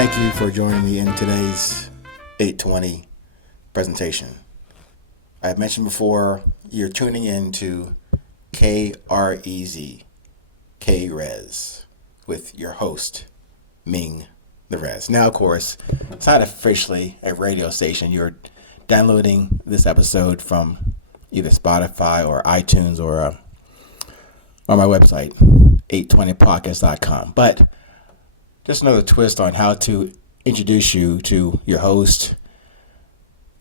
Thank you for joining me in today's 820 presentation. I have mentioned before, you're tuning in to KREZ, K-Rez, with your host, Ming the Rez. Now, of course, it's not officially a radio station. You're downloading this episode from either Spotify or iTunes or on my website, 820podcast.com. But just another twist on how to introduce you to your host,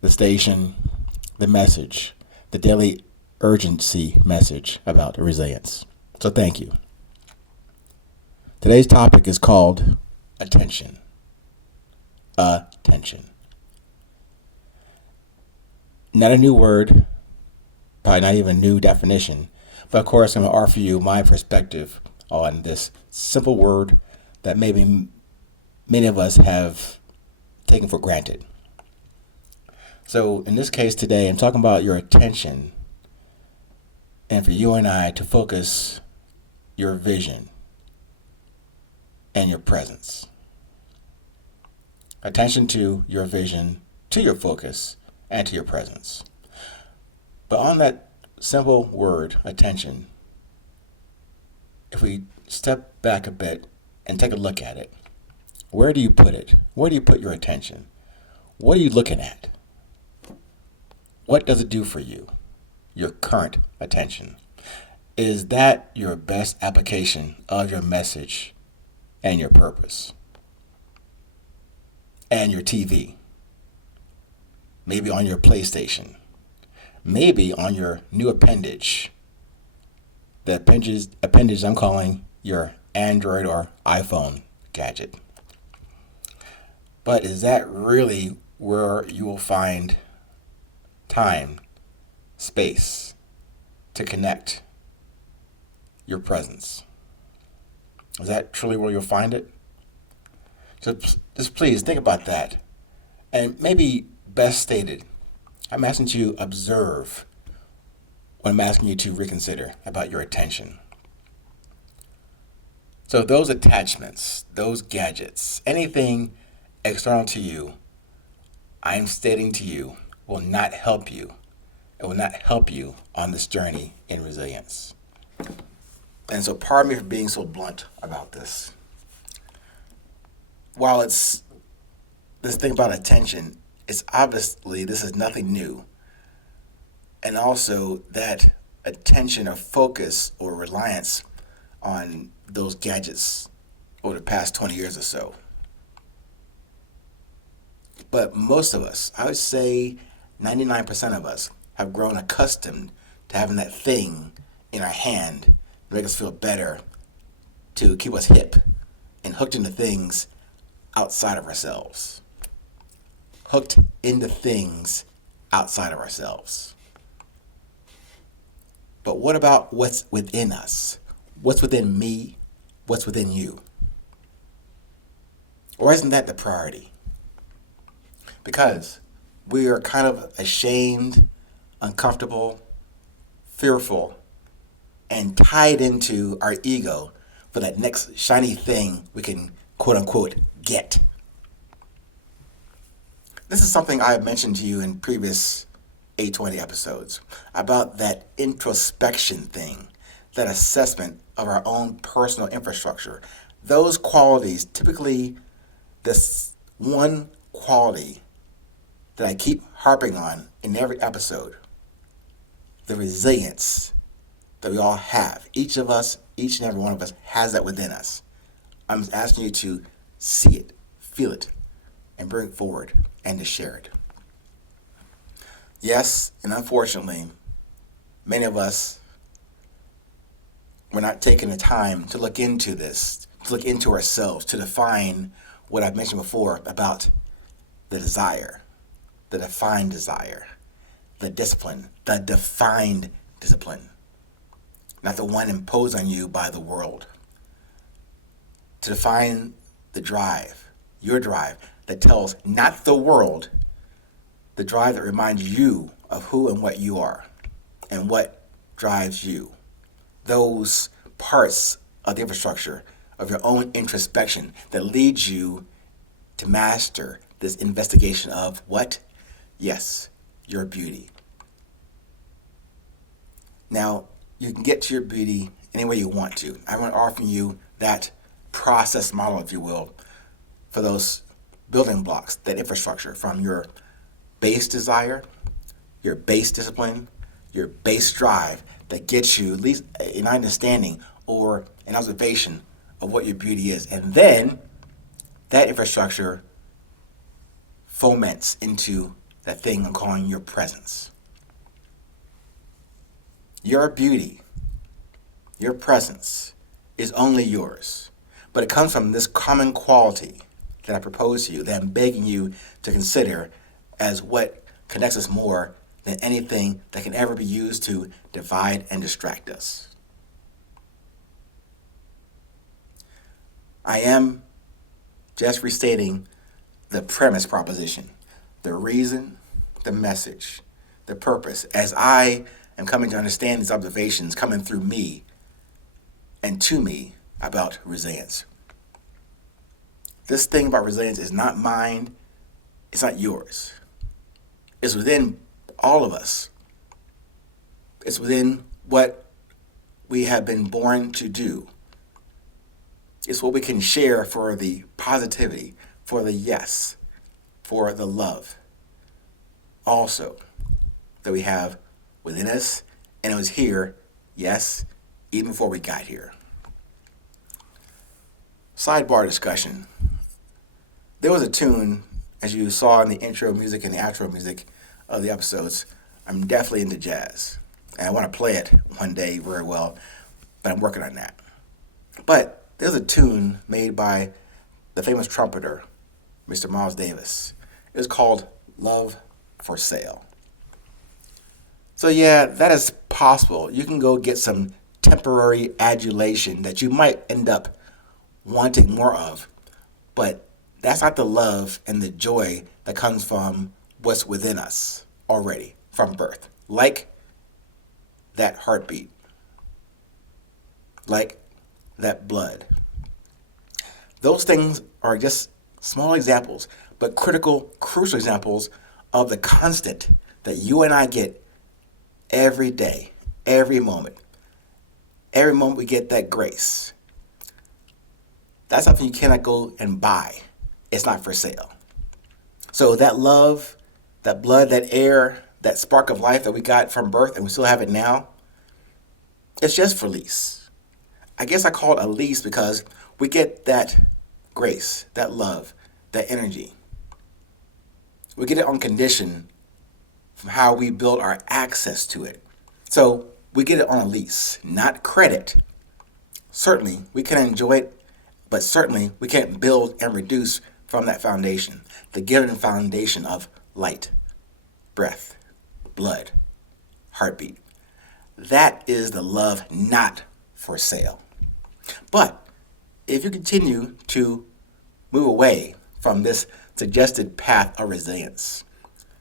the station, the message, the daily urgency message about resilience. So thank you. Today's topic is called attention. Attention. Not a new word, probably not even a new definition, but of course I'm going to offer you my perspective on this simple word that maybe many of us have taken for granted. So in this case today, I'm talking about your attention and for you and I to focus your vision and your presence. Attention to your vision, to your focus, and to your presence. But on that simple word, attention, if we step back a bit and take a look at it, where do you put it? Where do you put your attention? What are you looking at? What does it do for you? Your current attention. Is that your best application of your message and your purpose? And your TV? Maybe on your PlayStation? Maybe on your new appendage? The appendage I'm calling your Android or iPhone gadget. But is that really where you will find time, space to connect your presence? Is that truly where you'll find it? So just please think about that. And maybe best stated, I'm asking you to observe when I'm asking you to reconsider about your attention. So those attachments, those gadgets, anything external to you, I'm stating to you, will not help you. It will not help you on this journey in resilience. And so pardon me for being so blunt about this. While it's this thing about attention, it's obviously this is nothing new. And also that attention or focus or reliance on those gadgets over the past 20 years or so. But most of us, I would say 99% of us, have grown accustomed to having that thing in our hand to make us feel better, to keep us hip and hooked into things outside of ourselves. Hooked into things outside of ourselves. But what about what's within us? What's within me? What's within you? Or isn't that the priority? Because we are kind of ashamed, uncomfortable, fearful, and tied into our ego for that next shiny thing we can quote unquote get. This is something I have mentioned to you in previous 820 episodes about that introspection thing, that assessment of our own personal infrastructure. Those qualities, typically this one quality that I keep harping on in every episode, the resilience that we all have. Each of us, each and every one of us has that within us. I'm asking you to see it, feel it, and bring it forward and to share it. Yes, and unfortunately, many of us, we're not taking the time to look into this, to look into ourselves, to define what I've mentioned before about the desire, the defined desire, the discipline, the defined discipline, not the one imposed on you by the world. To define the drive, your drive, that tells not the world, the drive that reminds you of who and what you are and what drives you. Those parts of the infrastructure of your own introspection that leads you to master this investigation of what? Yes, your beauty. Now, you can get to your beauty any way you want to. I want to offer you that process model, if you will, for those building blocks, that infrastructure from your base desire, your base discipline, your base drive that gets you at least an understanding or an observation of what your beauty is. And then that infrastructure foments into that thing I'm calling your presence. Your beauty, your presence is only yours, but it comes from this common quality that I propose to you, that I'm begging you to consider as what connects us more than anything that can ever be used to divide and distract us. I am just restating the premise proposition, the reason, the message, the purpose, as I am coming to understand these observations coming through me and to me about resilience. This thing about resilience is not mine, it's not yours. It's within all of us. It's within what we have been born to do. It's what we can share for the positivity, for the yes, for the love. Also, that we have within us, and it was here, yes, even before we got here. Sidebar discussion. There was a tune, as you saw in the intro music and the outro music of the episodes. I'm definitely into jazz, and I want to play it one day very well, but I'm working on that. But there's a tune made by the famous trumpeter, Mr. Miles Davis. It was called Love for Sale. So yeah, that is possible. You can go get some temporary adulation that you might end up wanting more of, but that's not the love and the joy that comes from what's within us already from birth. Like that heartbeat, like that blood. Those things are just small examples, but critical, crucial examples of the constant that you and I get every day, every moment. Every moment we get that grace. That's something you cannot go and buy. It's not for sale. So that love, that blood, that air, that spark of life that we got from birth and we still have it now, it's just for lease. I guess I call it a lease because we get that grace, that love, that energy. We get it on condition from how we build our access to it. So we get it on a lease, not credit. Certainly, we can enjoy it, but certainly we can't build and reduce from that foundation, the given foundation of light, breath, blood, heartbeat. That is the love not for sale. But if you continue to move away from this suggested path of resilience,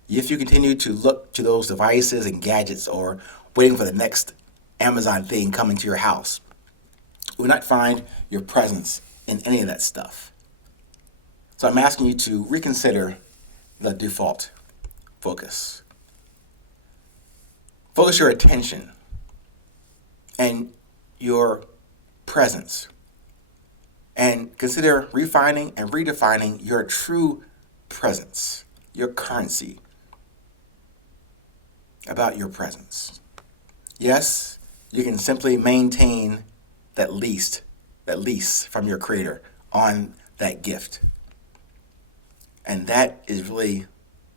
if you continue to look to those devices and gadgets or waiting for the next Amazon thing coming to your house, you will not find your presence in any of that stuff. So I'm asking you to reconsider the default focus. Focus your attention and your presence, and consider refining and redefining your true presence, your currency about your presence. Yes, you can simply maintain that lease from your creator on that gift. And that is really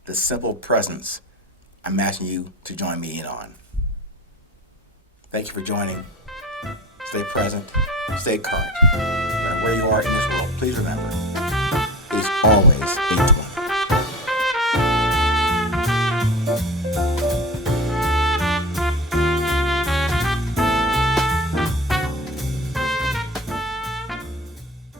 the simple presence I'm asking you to join me in on. Thank you for joining. Stay present, stay current. No matter where you are in this world, please remember, it's always 8:20.